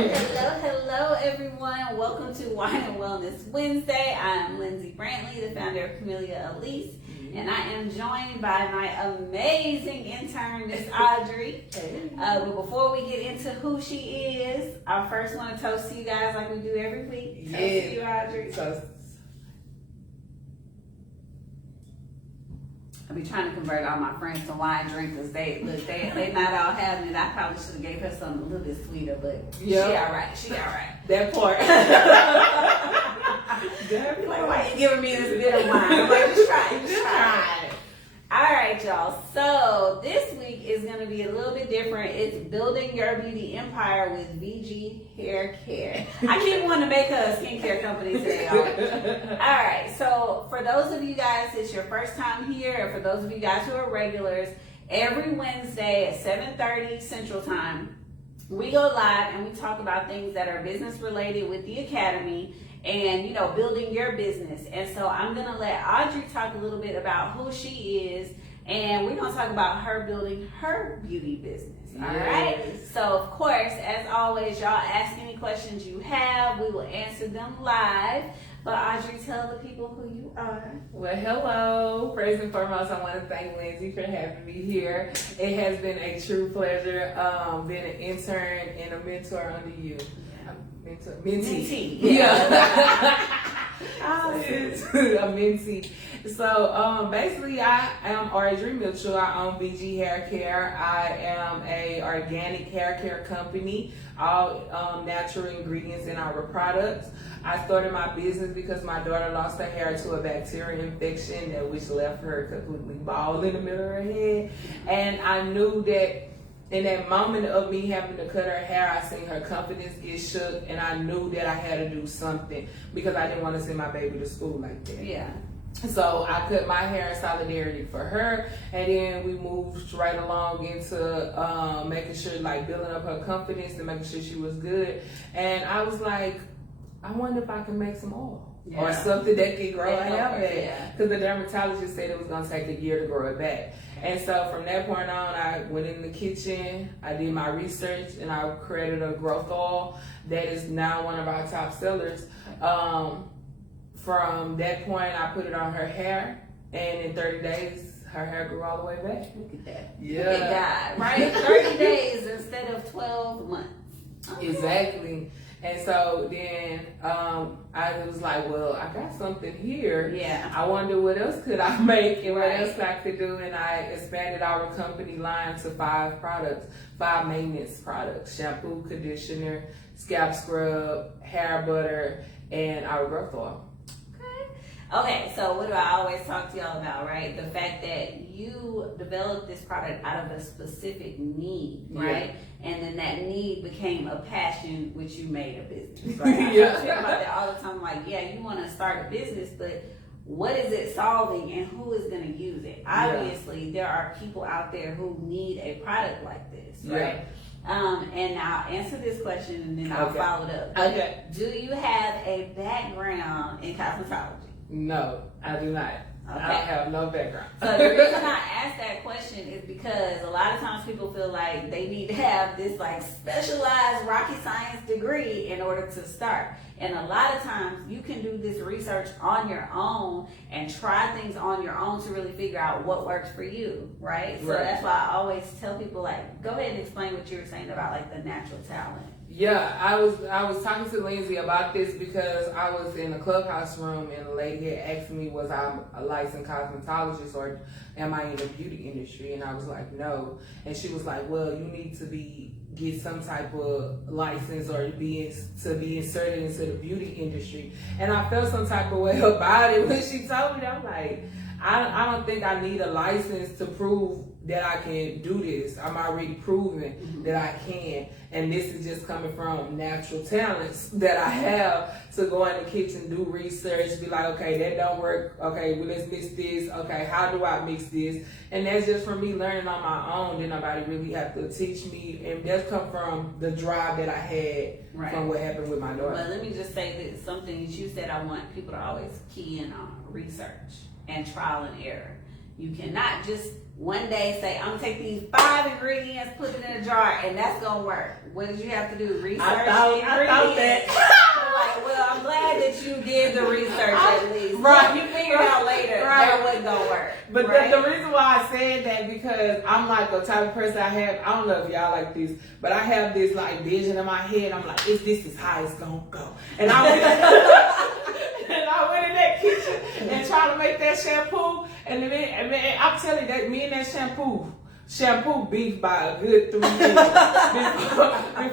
Hello, everyone. Welcome to Wine and Wellness Wednesday. I'm Lindsay Brantley, the founder of Camellia Alise, and I am joined by my amazing intern, Miss Audrey. But before we get into who she is, I first want to toast to you guys like we do every week. Toast to you, Audrey. I be trying to convert all my friends to wine drinkers. They not all having it. I probably should have gave her something a little bit sweeter, but she all right. That part. Like, why you giving me this bitter wine? I'm like, just try it. All right, y'all. So this week is going to be a little bit different. It's building your beauty empire with VG Haircare. I keep wanting to make a skincare company today, y'all. All right. So for those of you guys, it's your first time here, or for those of you guys who are regulars, every Wednesday at 7:30 Central Time, we go live and we talk about things that are business related with the Academy and, you know, building your business. And so I'm going to let Audrey talk a little bit about who she is, and we're going to talk about her building her beauty business. All right. So, of course, as always, y'all ask any questions you have. We will answer them live. But Audrey, tell the people who you are. Well, hello. First and foremost, I want to thank Lindsay for having me here. It has been a true pleasure being an intern and a mentor under you. Mentee. Yeah. A mentee. So basically, I am Audrey Mitchell. I own VG Haircare. I am a organic hair care company, all natural ingredients in our products. I started my business because my daughter lost her hair to a bacterial infection which left her completely bald in the middle of her head. And I knew that in that moment of me having to cut her hair, I seen her confidence get shook, and I knew that I had to do something because I didn't want to send my baby to school like that. Yeah. So I cut my hair in solidarity for her, and then we moved right along into making sure, like, building up her confidence and making sure she was good. And I was like, I wonder if I can make some oil. Yeah. Or something that could grow her hair. Because the dermatologist said it was going to take a year to grow it back. And so from that point on, I went in the kitchen, I did my research, and I created a growth oil that is now one of our top sellers. From that point, I put it on her hair, and in 30 days, her hair grew all the way back. Look at that. Yeah. Look at God, right? 30 days instead of 12 months. Okay. Exactly. And so then I was like, well, I got something here. Yeah. I wonder what else could I make and what else I could do. And I expanded our company line to 5 maintenance products: shampoo, conditioner, scalp scrub, hair butter, and our growth oil. Okay, so what do I always talk to y'all about, right? The fact that you developed this product out of a specific need, right? Yeah. And then that need became a passion, which you made a business, right? Yeah. I think about that all the time. Like, yeah, you want to start a business, but what is it solving and who is going to use it? Obviously, there are people out there who need a product like this, right? And I'll answer this question and then I'll follow it up. Okay. Do you have a background in cosmetology? No, I do not. Okay. I have no background. So the reason I ask that question is because a lot of times people feel like they need to have this like specialized rocket science degree in order to start. And a lot of times you can do this research on your own and try things on your own to really figure out what works for you, right? So that's why I always tell people, like, go ahead and explain what you were saying about like the natural talent. Yeah, I was talking to Lindsay about this because I was in a clubhouse room and a lady had asked me, was I a licensed cosmetologist or am I in the beauty industry? And I was like, no. And she was like, well, you need to get some type of license or be inserted into the beauty industry. And I felt some type of way about it when she told me that. I'm like, I don't think I need a license to prove that I can do this. I'm already proven that I can. And this is just coming from natural talents that I have to go in the kitchen, do research, be like, okay, that don't work. Okay, well, let's mix this. Okay, how do I mix this? And that's just from me learning on my own. Then nobody really have to teach me. And that's come from the drive that I had from what happened with my daughter. Well, let me just say this. Something that you said I want people to always key in on: research and trial and error. You cannot just one day say, I'm gonna take these 5 ingredients, put it in a jar, and that's gonna work. What did you have to do? Research the ingredients. I thought that. Like, well, I'm glad that you did the research at least. Right. You figured out later that wasn't gonna work. But right? the reason why I said that, because I'm like the type of person I don't know if y'all like this, but I have this like vision in my head. I'm like, this is how it's gonna go. And I went in that kitchen and tried to make that shampoo. And then I'm telling you that me and that shampoo beef by a good 3 years before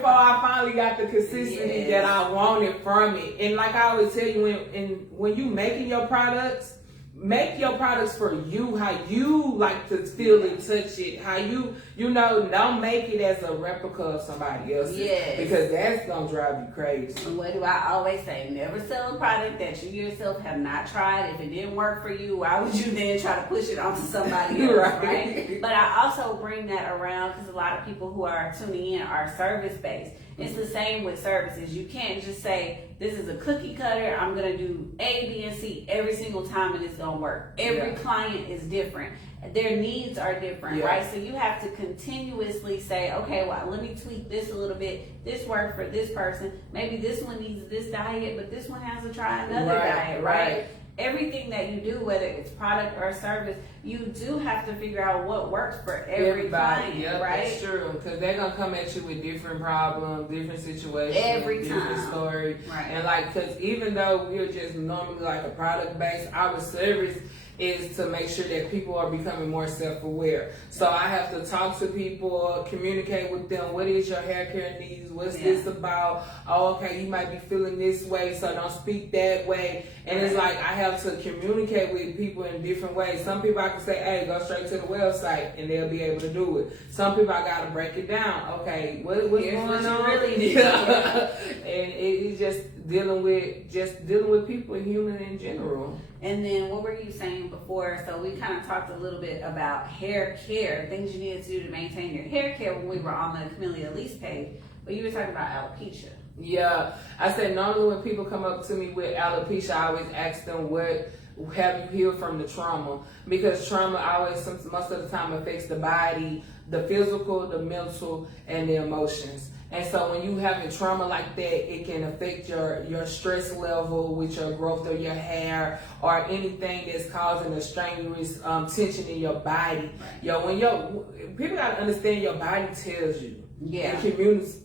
I finally got the consistency that I wanted from it. And like I always tell you, when you making your products, make your products for you, how you like to feel and touch it, how you don't make it as a replica of somebody else's. Yes. Because that's gonna drive you crazy. What do I always say? Never sell a product that you yourself have not tried. If it didn't work for you, why would you then try to push it onto somebody else, right? But I also bring that around because a lot of people who are tuning in are service-based. It's the same with services. You can't just say, this is a cookie cutter, I'm going to do A, B, and C every single time and it's going to work. Every client is different. Their needs are different, right? So you have to continuously say, okay, well, let me tweak this a little bit. This worked for this person. Maybe this one needs this diet, but this one has to try another diet, right? Everything that you do, whether it's product or service, you do have to figure out what works for every client, right? That's true, because they're gonna come at you with different problems, different situations, different story, right? And like, because even though we're just normally like a product based, our service is to make sure that people are becoming more self-aware. So I have to talk to people, communicate with them. What is your hair care needs? What's this about? Oh, okay, you might be feeling this way, so don't speak that way. And it's like I have to communicate with people in different ways. Some people I can say, hey, go straight to the website, and they'll be able to do it. Some people I gotta break it down. Okay, what's going on? Really need. And it's just dealing with people, human in general. And then what were you saying before? So we kind of talked a little bit about hair care, things you needed to do to maintain your hair care when we were on the Camellia Alise page. But you were talking about alopecia. Yeah, I said normally when people come up to me with alopecia, I always ask them, what have you healed from the trauma? Because trauma most of the time affects the body, the physical, the mental, and the emotions. And so when you having trauma like that, it can affect your stress level with your growth of your hair or anything that's causing a strenuous tension in your body. People gotta understand your body tells you. And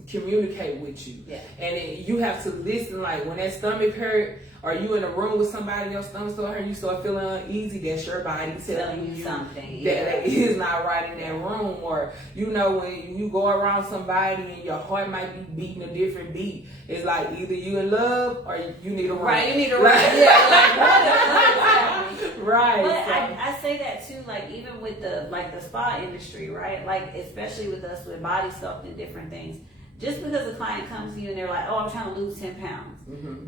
communicate with you. And you have to listen. Like when that stomach hurt, or you in a room with somebody, your stomach start hurting, you start feeling uneasy, that's your body telling you something that is not right in that room. Or when you go around somebody and your heart might be beating a different beat, it's like either you in love or you need a run. Right, you need a run. Right. But I say that too, like even with the spa industry, right? Like especially with us with body sculpt and different things. Just because a client comes to you and they're like, oh, I'm trying to lose 10 pounds.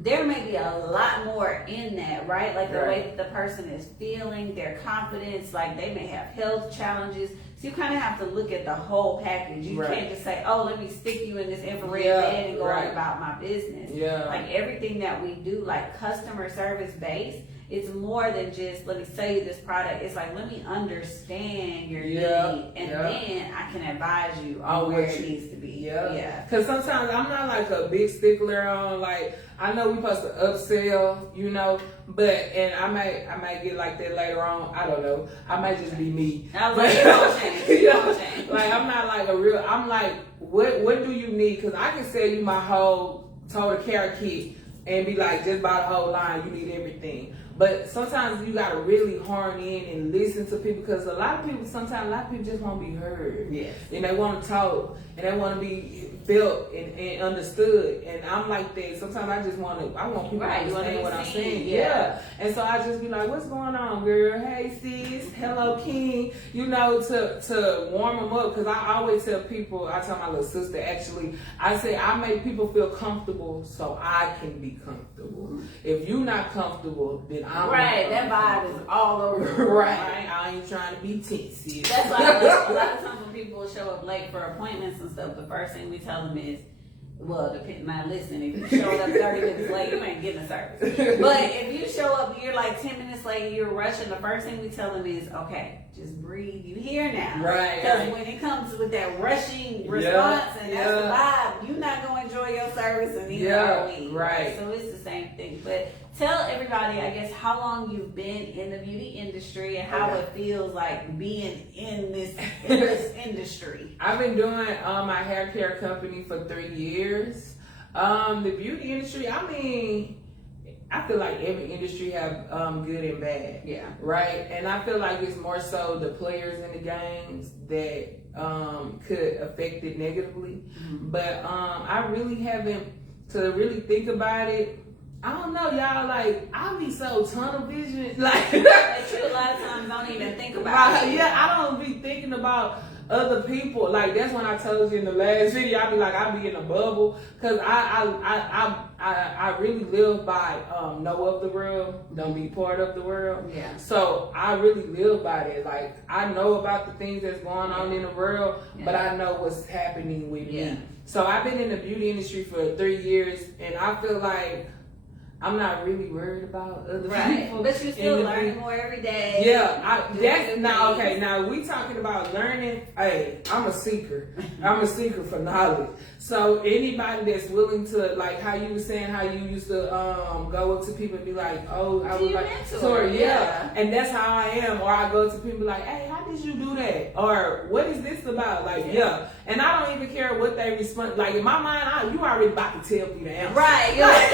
There may be a lot more in that, right? Like the way that the person is feeling, their confidence, like they may have health challenges. So you kind of have to look at the whole package. You can't just say, oh, let me stick you in this infrared bed and go on about my business. Like everything that we do, like customer service based, it's more than just, let me sell you this product. It's like, let me understand your need, and then I can advise you on where it needs to be. Because sometimes I'm not like a big stickler on, like, I know we're supposed to upsell, and I might get like that later on. I don't know. I might just be me. I was like, it won't change. It won't change. Like, I'm not like I'm like, what do you need? Because I can sell you my whole total care kit and be like, just buy the whole line, you need everything. But sometimes you gotta really horn in and listen to people, because a lot of people just want to be heard. And they want to talk, and they want to be felt and understood. And I'm like that. Sometimes I want people to understand what I'm saying. And so I just be like, what's going on, girl? Hey, sis. Hello, King. To warm them up, because I always tell people, I tell my little sister actually, I say I make people feel comfortable so I can be comfortable. If you're not comfortable, then I'm that vibe is all over. I ain't trying to be tense. That's why a lot of times when people show up late for appointments and stuff, the first thing we tell them is, Well, now listen, if you showed up 30 minutes late, you ain't getting a service. But if you show up, you're like 10 minutes late, you're rushing, the first thing we tell them is, okay, just breathe. You here now. Right. Because when it comes with that rushing response and that's the vibe, you're not going to enjoy your service and neither are we. Right. So it's the same thing. But tell everybody, I guess, how long you've been in the beauty industry and how it feels like being in this industry. I've been doing my hair care company for 3 years. The beauty industry, I mean, I feel like every industry have good and bad. Yeah. Right? And I feel like it's more so the players in the games that could affect it negatively. Mm-hmm. But I really haven't, to really think about it, I don't know, y'all, like, I be so tunnel vision, like, that you a lot of times don't even think about it. Yeah, I don't be thinking about other people. Like, that's when I told you in the last video, I be like, I be in a bubble, because I really live by know of the world, don't be part of the world. Yeah. So I really live by that. Like, I know about the things that's going on in the world, but I know what's happening with me. So I've been in the beauty industry for 3 years, and I feel like I'm not really worried about other people. But you're still learning more every day. Yeah, that's now okay. Now we talking about learning. Hey, I'm a seeker. I'm a seeker for knowledge. So anybody that's willing to, like how you were saying, how you used to go up to people and be like, oh, I would like mentor. Yeah, and that's how I am. Or I go to people like, hey, how did you do that? Or what is this about? Like, and I don't even care what they respond. Like in my mind, you already about to tell me the answer. Right. You're like,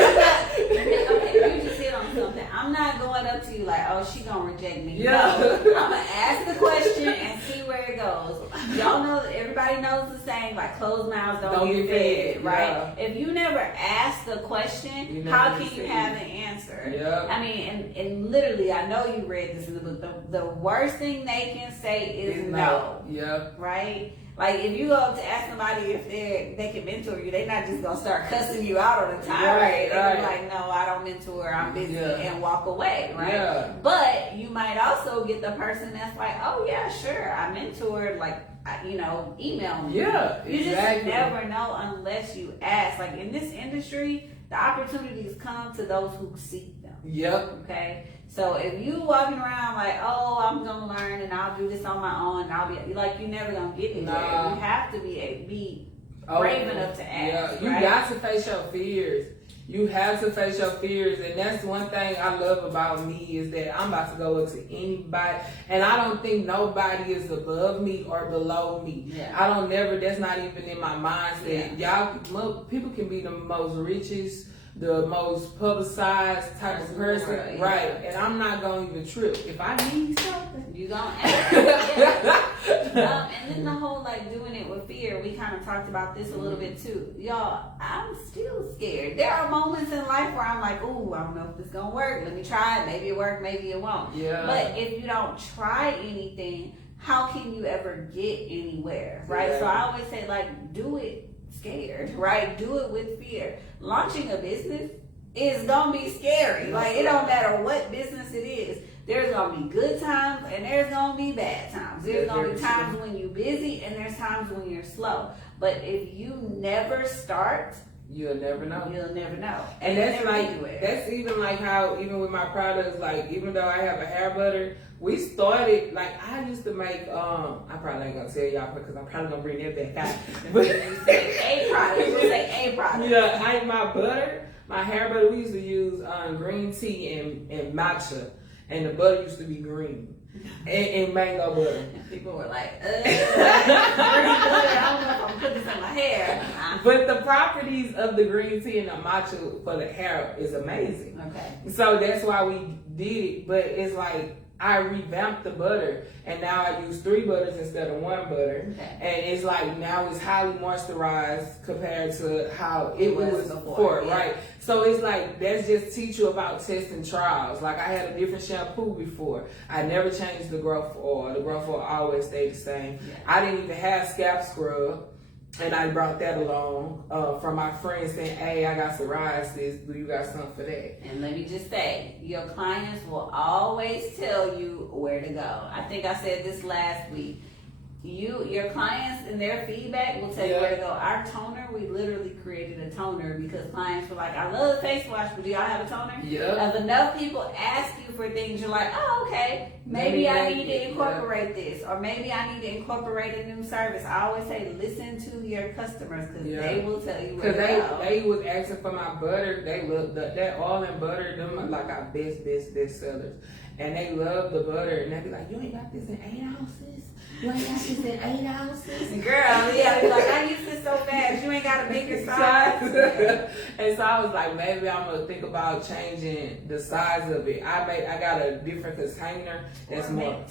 okay, you just hit on something. I'm not going up to you like, oh, she gonna reject me. Yeah. No, I'm gonna ask the question and see where it goes. Y'all know, everybody knows the saying, like closed mouths don't get fed, right? Yeah. If you never ask the question, how can you have an answer? Yeah. I mean, and literally, I know you read this in the book. The worst thing they can say is no. Yeah. Right? Like, if you go up to ask somebody if they can mentor you, they're not just going to start cussing you out on the time. Right? They're like, no, I don't mentor, I'm busy, and walk away, right? Yeah. But you might also get the person that's like, oh, yeah, sure, I mentored, like, email me. Yeah, you just never know unless you ask. Like, in this industry, the opportunities come to those who seek them. Yep. Okay? So if you walking around like, oh, I'm gonna learn and I'll do this on my own, and I'll be like, you're never gonna get anywhere. Nah. You have to be brave enough to ask. Yeah, you got to face your fears. You have to face your fears, and that's one thing I love about me is that I'm about to go up to anybody, and I don't think nobody is above me or below me. Yeah. I don't never. That's not even in my mindset. Y'all, people can be the most richest, the most publicized type of person, right? And I'm not gonna even trip. If I need something, you gonna ask. And then the whole like doing it with fear, we kind of talked about this a little bit too. Y'all, I'm still scared. There are moments in life where I'm like, ooh, I don't know if this is gonna work. Let me try it. Maybe it worked, maybe it won't. Yeah. But if you don't try anything, how can you ever get anywhere, right? So I always say, like, do it scared, right? Do it with fear. Launching a business is gonna be scary. Like, it don't matter what business it is. There's gonna be good times and there's gonna be bad times. There's gonna be times when you're busy and there's times when you're slow. But if you never start, you'll never know. You'll never know. And that's like, that's even like how, even with my products, like, even though I have a hair butter, we started, like, I used to make, I probably ain't gonna tell y'all because I'm probably gonna bring that back out. But you say a product. You say a product. Yeah, my butter, my hair butter, we used to use green tea and matcha, and the butter used to be green. And mango butter. People were like, green butter, I don't know if I'm putting this in my hair. But the properties of the green tea and the matcha for the hair is amazing. Okay. So that's why we did it. But it's like, I revamped the butter, and now I use 3 butters instead of 1 butter. Okay. And it's like, now it's highly moisturized compared to how it was before, right? So it's like, that's just teach you about testing trials. Like, I had a different shampoo before. I never changed the growth oil. The growth oil always stayed the same. Yeah. I didn't even have scalp scrub. And I brought that along from my friends saying, hey, I got psoriasis. Do you got something for that? And let me just say, your clients will always tell you where to go. I think I said this last week. Your clients and their feedback will tell you where to go. Our toner, we literally created a toner because clients were like, I love the face wash, but do y'all have a toner? Yeah. If enough people ask you for things, you're like, oh, okay, maybe I need to incorporate this, or maybe I need to incorporate a new service. I always say, listen to your customers because they will tell you where to go. They was asking for my butter. They love that oil and butter. Them are like our best sellers. And they love the butter. And they be like, you ain't got this in 8 ounces? You ain't got this in 8 ounces? Girl, yeah, like, I use this so fast. You ain't got a bigger size. And so I was like, maybe I'm going to think about changing the size of it. I got a different container that's more.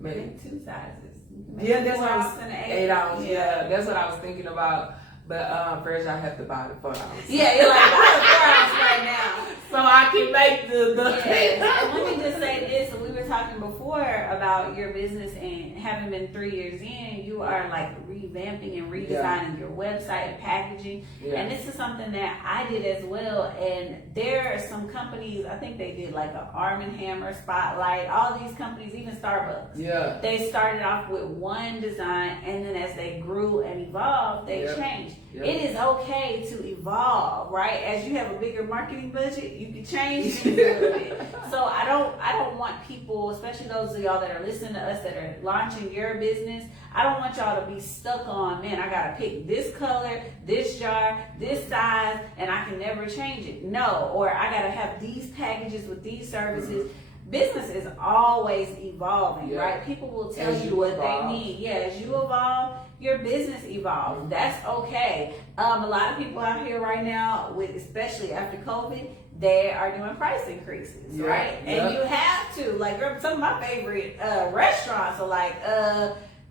Make two sizes. That's what I was saying. 8 ounces. Yeah, that's what I was thinking about. But first I have to buy the 4 ounce. Yeah, you're like, buy the 4 ounce right now. So I can make the And let me just say this. We were talking before about your business and having been 3 years in, you are like revamping and redesigning your website and packaging. Yeah. And this is something that I did as well. And there are some companies, I think they did like an Arm & Hammer, Spotlight, all these companies, even Starbucks. Yeah. They started off with one design, and then as they grew and evolved, they changed. Yep. It is okay to evolve, right? As you have a bigger marketing budget, you can change things a little bit. So I don't want people, especially those of y'all that are listening to us that are launching your business, I don't want y'all to be stuck on, man, I gotta pick this color, this jar, this size, and I can never change it. No, or I gotta have these packages with these services. Mm-hmm. Business is always evolving, right? People will tell you what they need. Yeah, as you evolve, your business evolves. That's okay. A lot of people out here right now, especially after COVID, they are doing price increases, right? And you have to. Like, some of my favorite restaurants are like,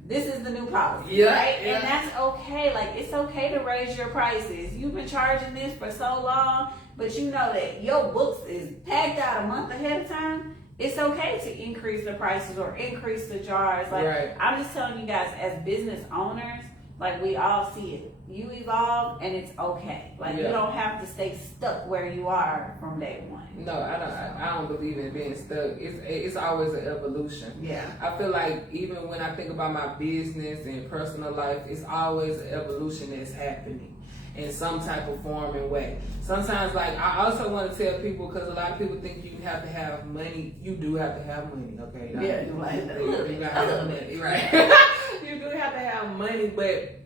this is the new policy, right? And that's okay. Like, it's okay to raise your prices. You've been charging this for so long, but you know that your books is packed out a month ahead of time. It's okay to increase the prices or increase the jars. Like, I'm just telling you guys, as business owners, like, we all see it. You evolve, and it's okay. Like, you don't have to stay stuck where you are from day one. No, I don't believe in being stuck. It's always an evolution. Yeah. I feel like even when I think about my business and personal life, it's always an evolution that's happening in some type of form and way. Sometimes, like, I also want to tell people, because a lot of people think you have to have money. You do have to have money, okay? You gotta have money, right? You do have to have money, but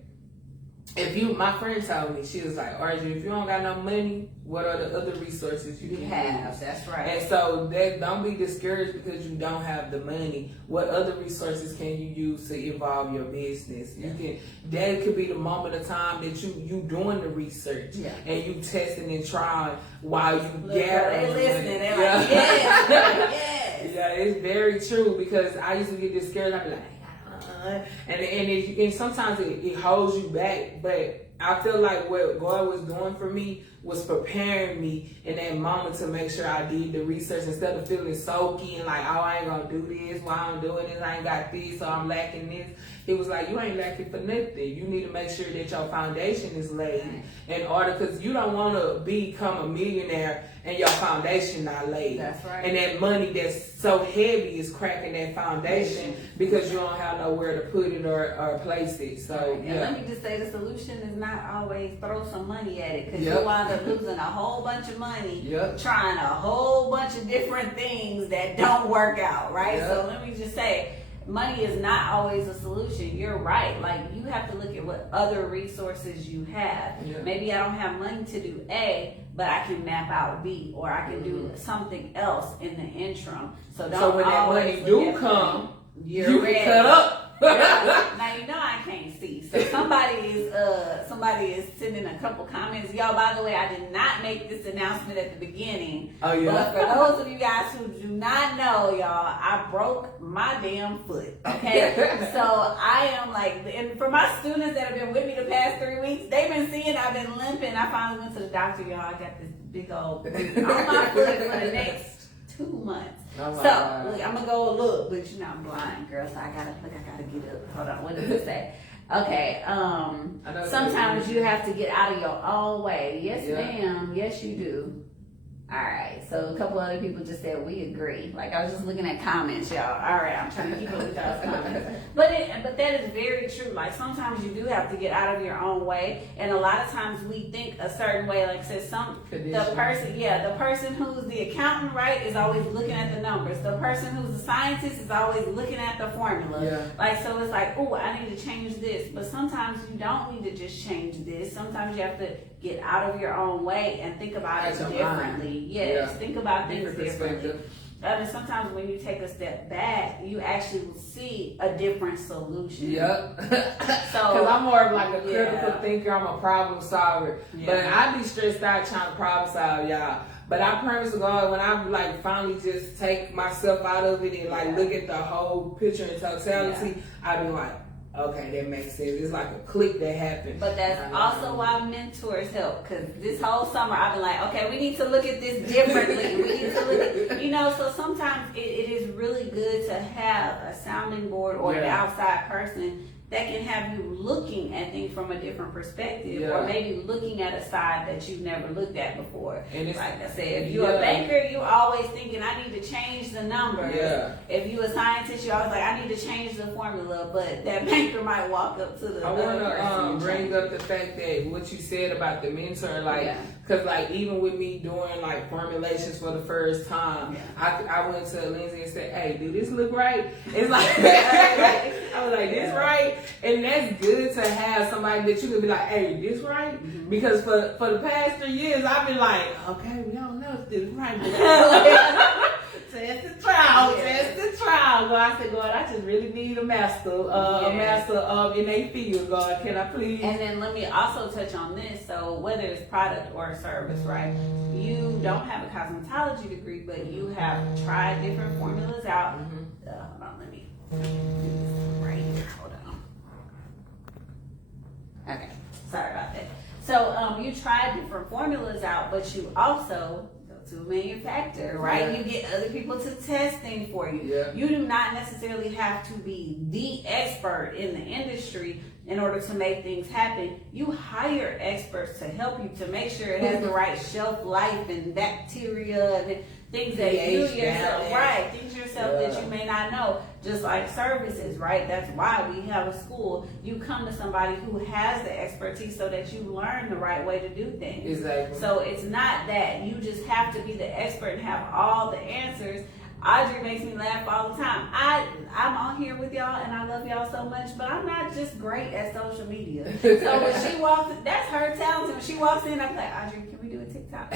my friend told me, she was like, Arjun, if you don't got no money, what are the other resources you can have? That's right. And so don't be discouraged because you don't have the money. What other resources can you use to evolve your business? That could be the moment of time that you doing the research and you testing and trying while you gather. They listening. They're like, yes. Yeah, it's very true, because I used to get discouraged. I'd be like, and sometimes it holds you back, but I feel like what God was doing for me was preparing me in that moment to make sure I did the research instead of feeling sulky and like, oh, I ain't gonna do this, why I'm doing this, I ain't got this, so I'm lacking this. It was like, you ain't lacking for nothing. You need to make sure that your foundation is laid in order, because you don't want to become a millionaire and your foundation not laid. That's right. And that money that's so heavy is cracking that foundation because you don't have nowhere to put it or place it. So and let me just say, the solution is not always throw some money at it, because you wind up losing a whole bunch of money trying a whole bunch of different things that don't work out, right? So let me just say, money is not always a solution. You're right. Like, you have to look at what other resources you have. Maybe I don't have money to do A, but I can map out B, or I can do something else in the interim. So when that money do come, you can cut up. Now you know I can't see. So somebody is sending a couple comments. Y'all, by the way, I did not make this announcement at the beginning. Oh yeah. But for those of you guys who do not know, y'all, I broke my damn foot. Okay. So I am like, and for my students that have been with me the past 3 weeks, they've been seeing I've been limping. I finally went to the doctor, y'all. I got this big old boot on my foot for the next 2 months. Oh, so look, I'm gonna go look, but you know I'm blind, girl. So I gotta get up. Hold on, what does it say? Okay. Sometimes you have to get out of your own way. Yes, ma'am. Yes, you do. All right, so a couple other people just said we agree. Like I was just looking at comments, y'all. All right, I'm trying to keep up with y'all's comments. But that is very true. Like sometimes you do have to get out of your own way, and a lot of times we think a certain way. Like says the person who's the accountant, right, is always looking at the numbers. The person who's the scientist is always looking at the formula. Yeah. Like so, it's like, oh, I need to change this. But sometimes you don't need to just change this. Sometimes you have to get out of your own way and think about it differently. Yes, think about things differently. And sometimes when you take a step back, you actually will see a different solution. Yep. So, because I'm more of like a critical thinker. I'm a problem solver. Yeah. But I be stressed out trying to problem solve, y'all. But I promise to God, when I like finally just take myself out of it and like look at the whole picture in totality, I be like, okay, that makes sense. It's like a click that happened. But that's also why mentors help. Because this whole summer, I've been like, okay, we need to look at this differently. We need to look at, so sometimes it is really good to have a sounding board or an outside person that can have you looking at things from a different perspective, or maybe looking at a side that you've never looked at before. And like I said, if you're a banker, you're always thinking, I need to change the numbers. Yeah. If you're a scientist, you're always like, I need to change the formula. But that banker might walk up to the I want to bring up the fact that what you said about the mentor, like, because like even with me doing like formulations for the first time, I went to Lindsay and said, hey, do this look right? It's like, I was like, this right? And that's good to have somebody that you can be like, hey, this right? Mm-hmm. Because for the past 3 years, I've been like, okay, we don't know if this is right. Test the trial. God, I said, God, I just really need a master in a field, God. Can I please? And then let me also touch on this. So whether it's product or service, right? You don't have a cosmetology degree, but you have tried different formulas out. Hold on, let me do this right here. Hold on. Okay, sorry about that. So you tried different formulas out, but you also go to a manufacturer, right? You get other people to test things for you. Yeah. You do not necessarily have to be the expert in the industry in order to make things happen. You hire experts to help you to make sure it has the right shelf life and bacteria and things that you yourself, things yourself that you may not know. Just like services, right? That's why we have a school. You come to somebody who has the expertise so that you learn the right way to do things. Exactly. So it's not that you just have to be the expert and have all the answers. Audrey makes me laugh all the time. I'm on here with y'all and I love y'all so much, but I'm not just great at social media. So when she walks, that's her talent. When she walks in, I'm like, Audrey, can we do a TikTok?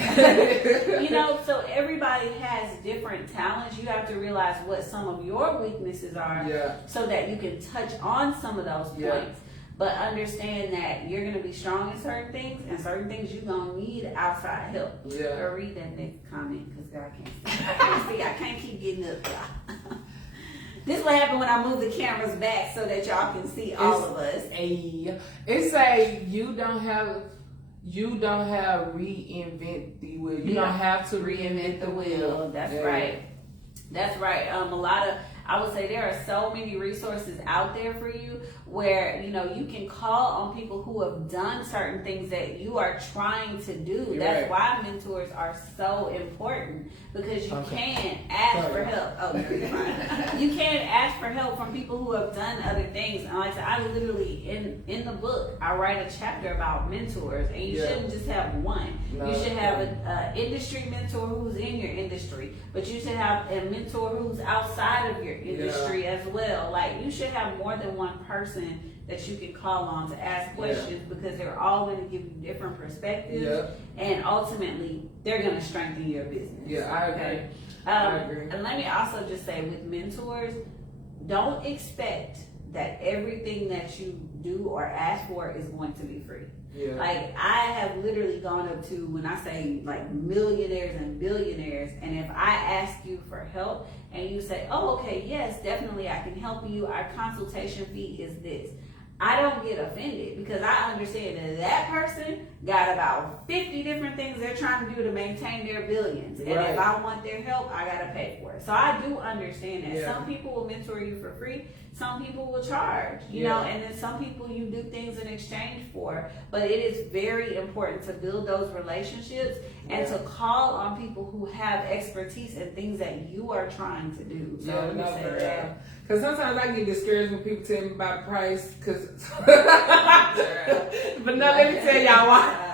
So everybody has different talents. You have to realize what some of your weaknesses are so that you can touch on some of those points. But understand that you're going to be strong in certain things, and certain things you're going to need outside help. Yeah. Or read that next comment, because I can't keep getting up, y'all. This is what happened when I move the cameras back so that y'all can see all of us. It's a you don't have reinvent the wheel. You don't have to reinvent the wheel. That's right. That's right. I would say there are so many resources out there for you where, you can call on people who have done certain things that you are trying to do. That's why mentors are so important, because you can't ask for help. Oh, you're fine. You can't ask for help from people who have done other things. And like I said, I literally, in the book, I write a chapter about mentors, and you shouldn't just have one. No, you should have an industry mentor who's in your industry, but you should have a mentor who's outside of your industry as well. Like, you should have more than one person that you can call on to ask questions, because they're all going to give you different perspectives, and ultimately they're going to strengthen your business. I agree. I agree. And let me also just say, with mentors, don't expect that everything that you do or ask for is going to be free. Yeah. Like, I have literally gone up to, when I say like millionaires and billionaires, and if I ask you for help and you say, oh, okay, yes, definitely I can help you, our consultation fee is this, I don't get offended, because I understand that person got about 50 different things they're trying to do to maintain their billions. And if I want their help, I got to pay for it. So I do understand that. Some people will mentor you for free. some people will charge, you know, and then some people you do things in exchange for. But it is very important to build those relationships and to call on people who have expertise in things that you are trying to do. So let me say that. Because sometimes I get discouraged when people tell me about price. Cause but no, let me tell y'all why.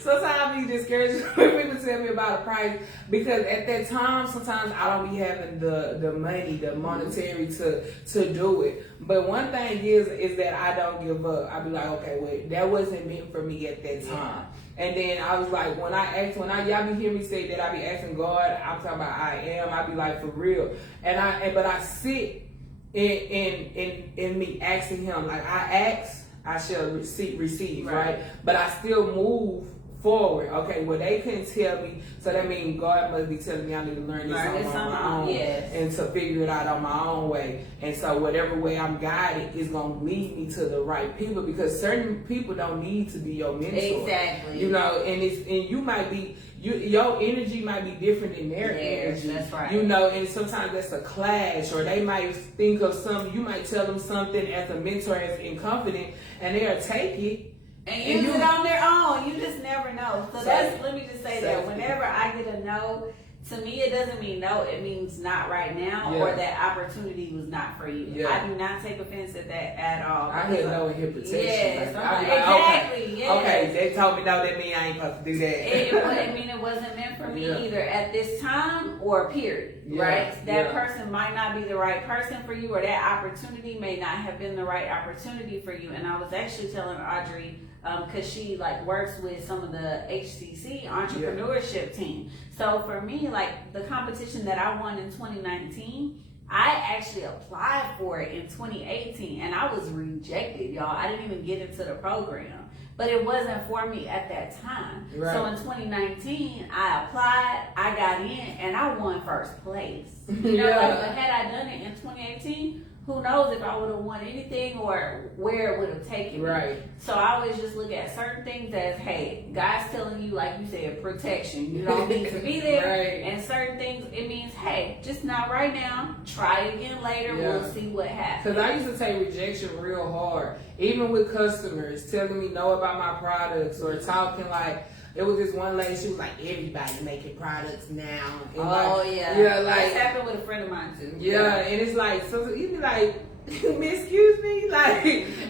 Sometimes I be discouraged when people tell me about a price, because at that time sometimes I don't be having the money, the monetary to do it. But one thing is that I don't give up. I be like, okay, wait, that wasn't meant for me at that time. And then I was like, y'all be hearing me say that I be asking God, I'm talking about I be like, for real. But I sit in me asking him, like I ask, I shall receive, right? But I still move forward. Okay, well they couldn't tell me, so that means God must be telling me I need to learn this on my own and to figure it out on my own way. And so whatever way I'm guided is gonna lead me to the right people, because certain people don't need to be your mentor. Exactly. You know, and you might be your energy might be different than their energy. That's right. You know, and sometimes that's a clash, or they might think of something, you might tell them something as a mentor as in confident, and they'll take it and use it on their own. You just never know. So let me just say that whenever I get a no, to me it doesn't mean no, it means not right now, or that opportunity was not for you. I do not take offense at that at all. I hear no in here protection. Yes, exactly. Okay, they told me no, that means I ain't supposed to do that. It wasn't meant for me either at this time or period. Right? That person might not be the right person for you, or that opportunity may not have been the right opportunity for you. And I was actually telling Audrey, because she like works with some of the HCC entrepreneurship team. So for me, like the competition that I won in 2019, I actually applied for it in 2018 and I was rejected, y'all. I didn't even get into the program, but it wasn't for me at that time. Right. So in 2019, I applied, I got in, and I won first place. You know, like, but had I done it in 2018, who knows if I would have won anything or where it would have taken me. Right. So I always just look at certain things as, hey, God's telling you, like you said, protection. You don't need to be there. Right. And certain things, it means, hey, just not right now. Try it again later. We'll see what happens. Because I used to take rejection real hard. Even with customers telling me no about my products, or talking like, it was this one lady, she was like, everybody making products now. And Yeah, like, that happened with a friend of mine too. Yeah, and it's like, so you be like, excuse me? Like,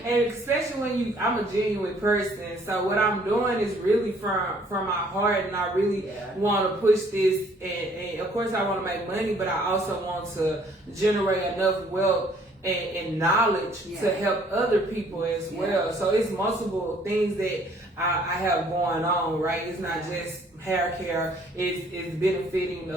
and especially when I'm a genuine person. So what I'm doing is really from my heart, and I really want to push this. And of course I want to make money, but I also want to generate enough wealth and knowledge to help other people as well. So it's multiple things that I have going on, right? It's not just hair care. It's benefiting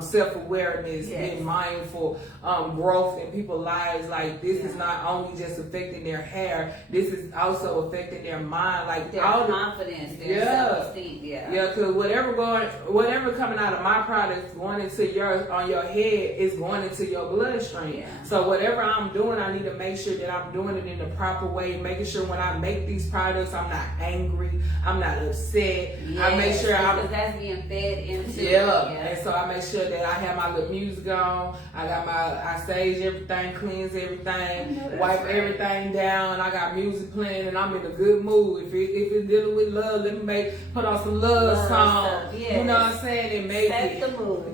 self-awareness, being mindful, growth in people's lives. Like, this is not only just affecting their hair, this is also affecting their mind, like their confidence, their self-esteem. Because whatever coming out of my products going into on your head is going into your bloodstream. So whatever I'm doing, I need to make sure that I'm doing it in the proper way, making sure when I make these products, I'm not angry, I'm not upset. I make sure because that's being fed into. And so I make sure that I have my little music on. I sage everything, cleanse everything, wipe everything down. I got music playing, and I'm in a good mood. If it's dealing with love, let me put on some love song. You know what I'm saying? And make set the mood.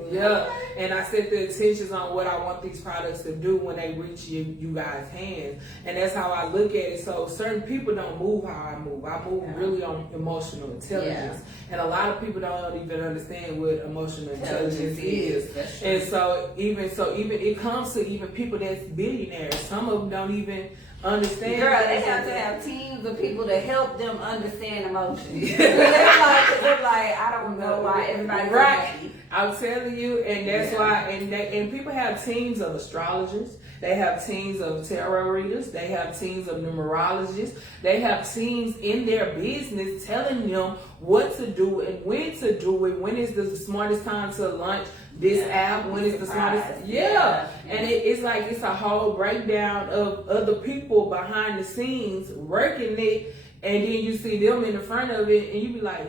And I set the intentions on what I want these products to do when they reach you guys' hands. And that's how I look at it. So certain people don't move how I move. I move really on emotional intelligence. And a lot of people don't even understand what emotional intelligence is. And so even it comes to even people that's billionaires. Some of them don't even understand. Girl, they have to have teams of people to help them understand emotions. They're like, I don't know why everybody's happy. I'm telling you, and that's why, and people have teams of astrologers, they have teams of tarot readers, they have teams of numerologists, they have teams in their business telling them what to do and when to do it, when is the smartest time to launch this app, when is the smartest, and it's like, it's a whole breakdown of other people behind the scenes working it, and then you see them in the front of it, and you be like,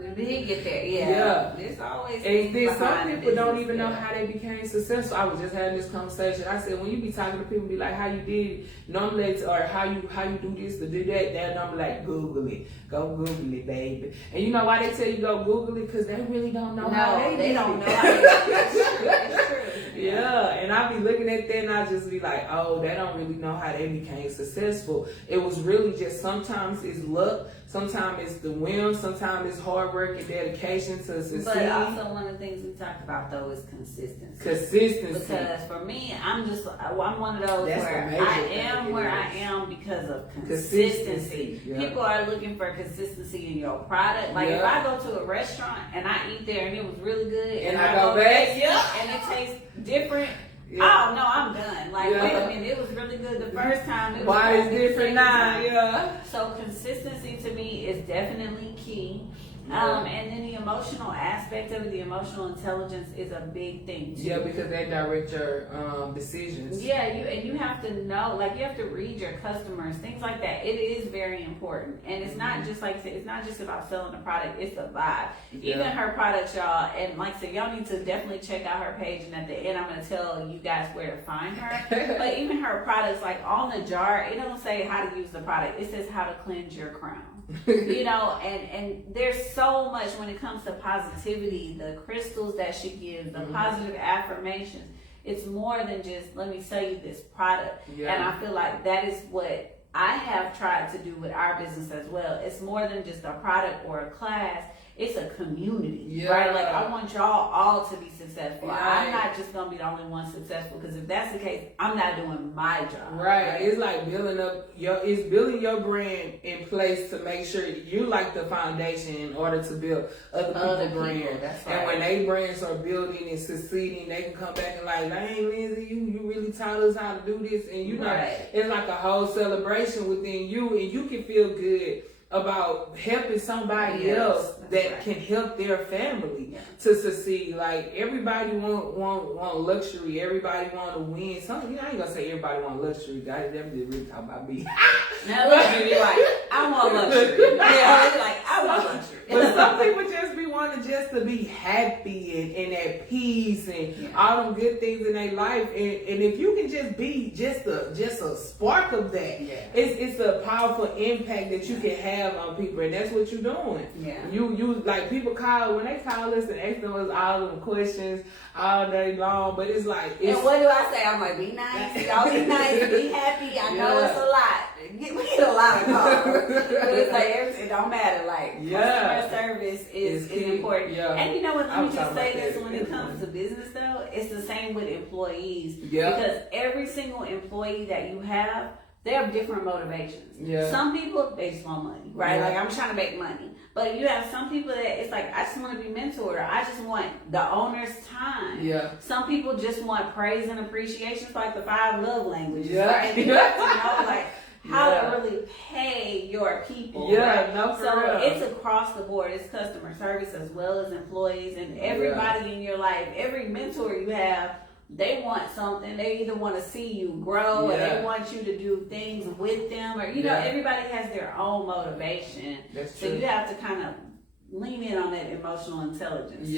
We did get there, yeah. There's always and then some behind people don't business, even know how they became successful. I was just having this conversation. I said, when you be talking to people, be like, how you did it, normally, or how you do this to do that, they're normally like, Google it. Go Google it, baby. And you know why they tell you go Google it? Because they really don't know how they did it. Don't know how they did it. It's true. Yeah, and I be looking at that and I just be like, oh, they don't really know how they became successful. It was really just sometimes it's luck, sometimes it's the whim, sometimes it's hard work and dedication to succeed. But also one of the things we talked about though is consistency. Because for me, I'm one of those where I am where I am because of consistency. Yeah. People are looking for consistency in your product. Like if I go to a restaurant and I eat there and it was really good, and I go back, and it tastes different. Yeah. Oh no, I'm done. Like wait a minute, it was really good the first time. Why is different now? Yeah. So consistency to me is definitely key. And then the emotional aspect of it, the emotional intelligence is a big thing too. Yeah, because that directs your decisions. Yeah, you have to know, like you have to read your customers, things like that. It is very important, and it's not just like it's not just about selling the product; it's the vibe. Yeah. Even her products, y'all, and like I said, y'all need to definitely check out her page. And at the end, I'm gonna tell you guys where to find her. But even her products, like on the jar, it don't say how to use the product; it says how to cleanse your crown. You know, and there's so much when it comes to positivity, the crystals that she gives, the positive affirmations. It's more than just let me sell you this product. And I feel like that is what I have tried to do with our business as well. It's more than just a product or a class. It's a community, right? Like I want y'all all to be successful. Right. I'm not just gonna be the only one successful, because if that's the case, I'm not doing my job. Right. It's like building your brand in place to make sure you like the foundation in order to build other people's brand. That's right. And when they brands are building and succeeding, they can come back and like, dang, Lindsay, you really taught us how to do this, and you know, it's like a whole celebration within you, and you can feel good about helping somebody else that can help their family to succeed. Like everybody want luxury, everybody want to win. I ain't gonna say everybody want luxury. Guys, that really talk about me. Now luxury, like I want luxury. Like I want luxury. But some people just be wanting just to be happy and at peace and all them good things in their life. And if you can just be just a spark of that, it's a powerful impact that you can have on people, and that's what you're doing. You like people when they call us and ask us all them questions all day long, but it's like and what do I say? I'm like, be nice, y'all be nice, be happy. I know it's a lot. We get a lot of calls, but it's like it don't matter. Like customer service is important. And you know what? Let me just say this: when it comes to business, though, it's the same with employees. Because every single employee that you have, they have different motivations. Some people, they just want money, right? Like, I'm trying to make money. But you have some people that it's like, I just want to be mentored. I just want the owner's time. Some people just want praise and appreciation. It's like the 5 love languages. Right? You have to know, like, how to really pay your people. So it's across the board. It's customer service as well as employees and everybody in your life. Every mentor you have, they want something. They either want to see you grow or they want you to do things with them, or everybody has their own motivation. So you have to kind of lean in on that emotional intelligence.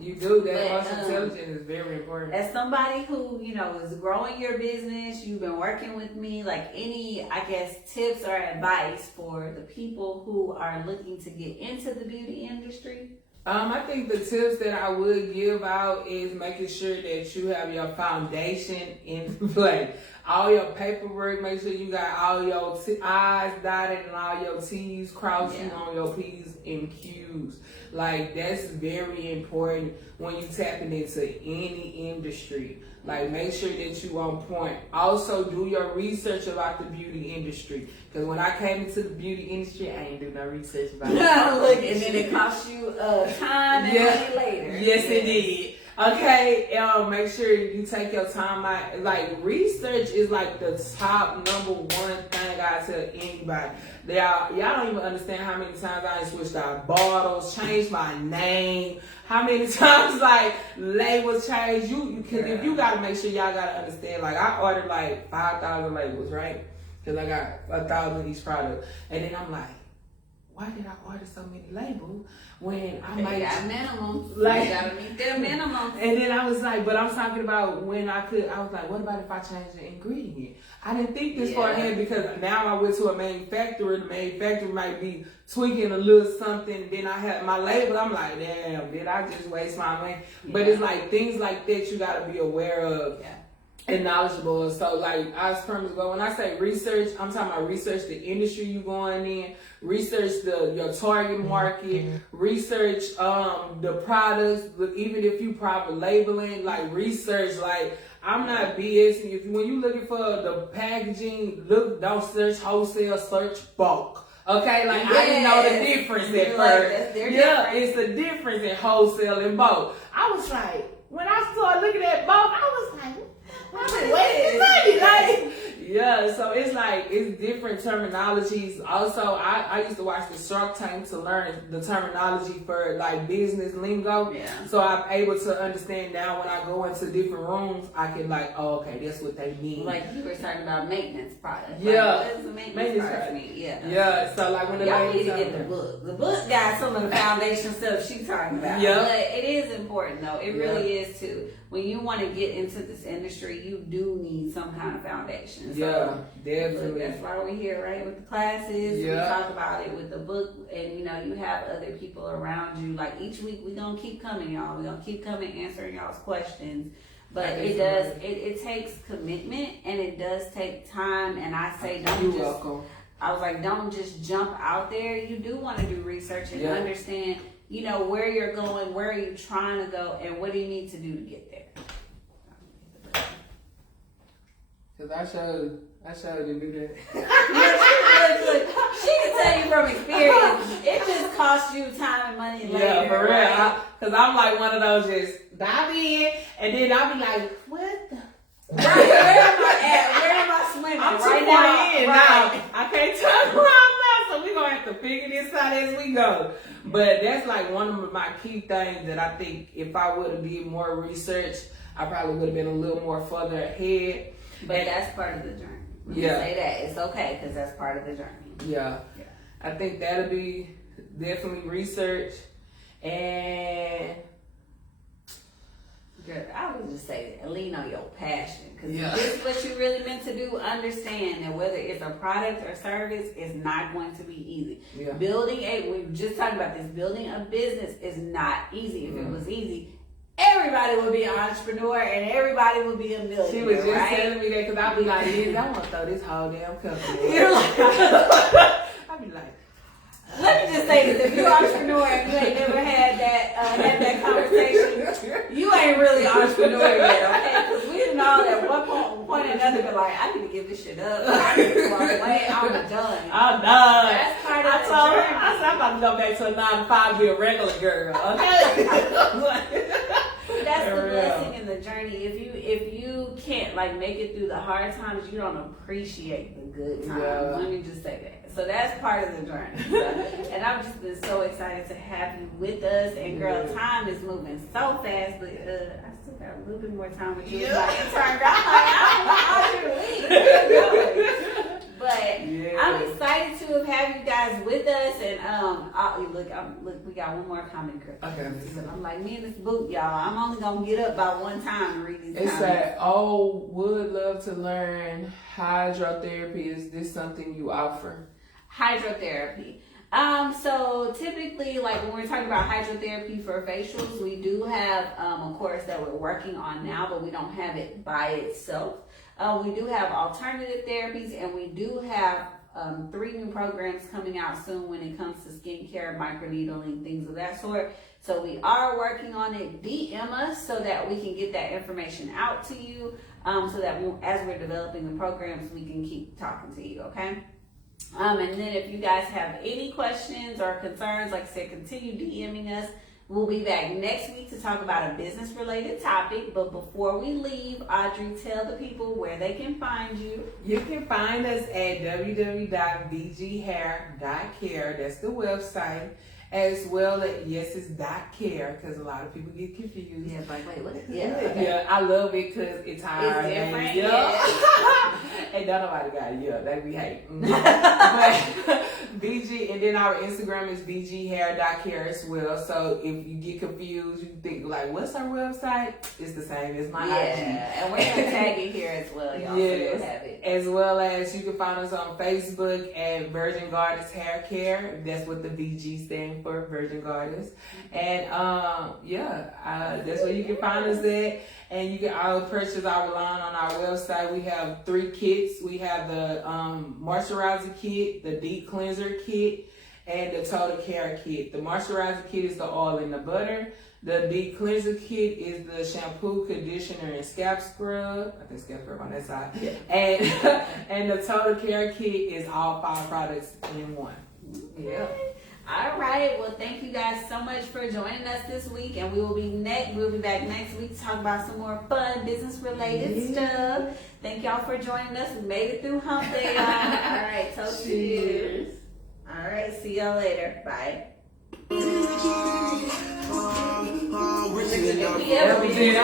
You do. That emotional intelligence is very important. As somebody who, is growing your business, you've been working with me, like any, I guess, tips or advice for the people who are looking to get into the beauty industry? I think the tips that I would give out is making sure that you have your foundation in place. All your paperwork, make sure you got all your I's dotted and all your T's crossed on your P's and Q's. Like, that's very important when you tapping into any industry. Like, make sure that you on point. Also, do your research about the beauty industry. Because when I came into the beauty industry, I ain't do no research about it. Look, and then it cost you time and money later. Yes, it did. Okay, make sure you take your time out. Like, research is like the top number one thing I tell anybody. Y'all don't even understand how many times I switched out bottles, changed my name, how many times like labels changed. If you gotta make sure y'all gotta understand. Like, I ordered like 5,000 labels, right? Because I got 1,000 of these products, and then I'm like, why did I order so many labels when I They got minimum. Like, you gotta meet their minimum. And then I was like, but I'm talking about when I was like, what about if I change the ingredient? I didn't think this far ahead because now I went to a manufacturer. The manufacturer might be tweaking a little something. Then I have my label. I'm like, damn, did I just waste my money? But it's like things like that you gotta be aware of. And knowledgeable. So like I was terms ago, when I say research, I'm talking about research the industry you going in, research your target market, research the products, even if you private labeling, like research, like I'm not BSing. If when you looking for the packaging, don't search wholesale, search bulk. Okay, like I didn't know the difference at first. It's the difference in wholesale and bulk. I was like, when I started looking at bulk, I was like, so it's like it's different terminologies. Also, I used to watch the Shark Tank to learn the terminology for like business lingo. So I'm able to understand now when I go into different rooms, I can like, oh, okay, that's what they mean. Like you were talking about maintenance products. Yeah. Like, what does the maintenance product mean? Yeah. So like when the y'all need to get the book. The book got some of the foundation stuff she's talking about. Yeah. But it is important though. It really is too. When you want to get into this industry, you do need some kind of foundation. So, definitely. That's why we're here, right? With the classes, we talk about it with the book, and you know, you have other people around you. Like each week, we're gonna keep coming, y'all. We're gonna keep coming, answering y'all's questions. But it does. It takes commitment, and it does take time. And I say, don't just jump out there. You do want to do research and understand. You know, where you're going, where are you trying to go, and what do you need to do to get there? Cause I showed you do that. She can tell you from experience. It just costs you time and money later. Yeah, for real. Right? Cause I'm like one of those just dive in, and then I'll be like, what the? Right, where am I at? Where am I swimming? I'm too right far now. in now. I can't turn around now, so we're gonna have to figure this out as we go. But that's like one of my key things that I think if I would have did more research, I probably would have been a little more further ahead. But that's part of the journey. When you say that, it's okay because that's part of the journey. Yeah. I think that'll be definitely research. And girl, I would just say lean on your passion because if this is what you really meant to do, understand that whether it's a product or service, it's not going to be easy. We were just talking about this, building a business is not easy. If it was easy, everybody would be an entrepreneur and everybody would be a millionaire. She was just telling me that because I'd be like, I want to throw this whole damn company. You're like, I'd be like, let me just say this: if you're an entrepreneur and you ain't never had that conversation, you ain't really an entrepreneur yet, okay? Because we didn't all at one point or another be like, I need to give this shit up. I need to walk away. I'm done. That's part of the journey. I said I'm about to go back to a 9 to 5, be a regular girl, okay? That's the blessing in the journey. If you can't like make it through the hard times, you don't appreciate the good times. Let me just say that. So that's part of the journey. And I've just been so excited to have you with us. And girl, time is moving so fast, but I still got a little bit more time with you. Like, it turned out like I don't know how you leave. But I'm excited to have you guys with us. And look, we got one more comment, girl. Okay. I'm like, me and this boot, y'all. I'm only gonna get up about one time to read these comments. It said, "Oh, would love to learn hydrotherapy. Is this something you offer?" Hydrotherapy. So typically, like when we're talking about hydrotherapy for facials, we do have a course that we're working on now, but we don't have it by itself. We do have alternative therapies, and we do have 3 new programs coming out soon when it comes to skincare, microneedling, things of that sort. So we are working on it. DM us so that we can get that information out to you, so that as we're developing the programs, we can keep talking to you, okay? And then if you guys have any questions or concerns, like I said, continue DMing us. We'll be back next week to talk about a business-related topic. But before we leave, Audrey, tell the people where they can find you. You can find us at www.bghair.care. That's the website. as well as, yes, it's .care, because a lot of people get confused. Yeah, like, wait, what? Yeah, okay. Yeah, I love it because it's hard. It's different. And don't nobody got it. That we hate. But BG, and then our Instagram is bghair.care as well. So if you get confused, you think like, what's our website? It's the same as my IG. And we're gonna tag it here as well, y'all. Yes. So you'll have it. As well as you can find us on Facebook at Virgin Gardens Haircare. That's what the VG stand for, Virgin Gardens. And that's where you can find us at. And you can all purchase our line on our website. We have 3 kits. We have the moisturizer kit, the deep cleanser kit, and the total care kit. The moisturizer kit is the oil and the butter. The deep cleanser kit is the shampoo, conditioner, and scalp scrub. I think scalp scrub on that side. Yeah. And the total care kit is all 5 products in one. Yeah. All right. Well, thank you guys so much for joining us this week, and we'll be back next week to talk about some more fun business related stuff. Thank y'all for joining us. We made it through hump day, y'all. All right. So cheers. All right. See y'all later. Bye. Yeah, we did.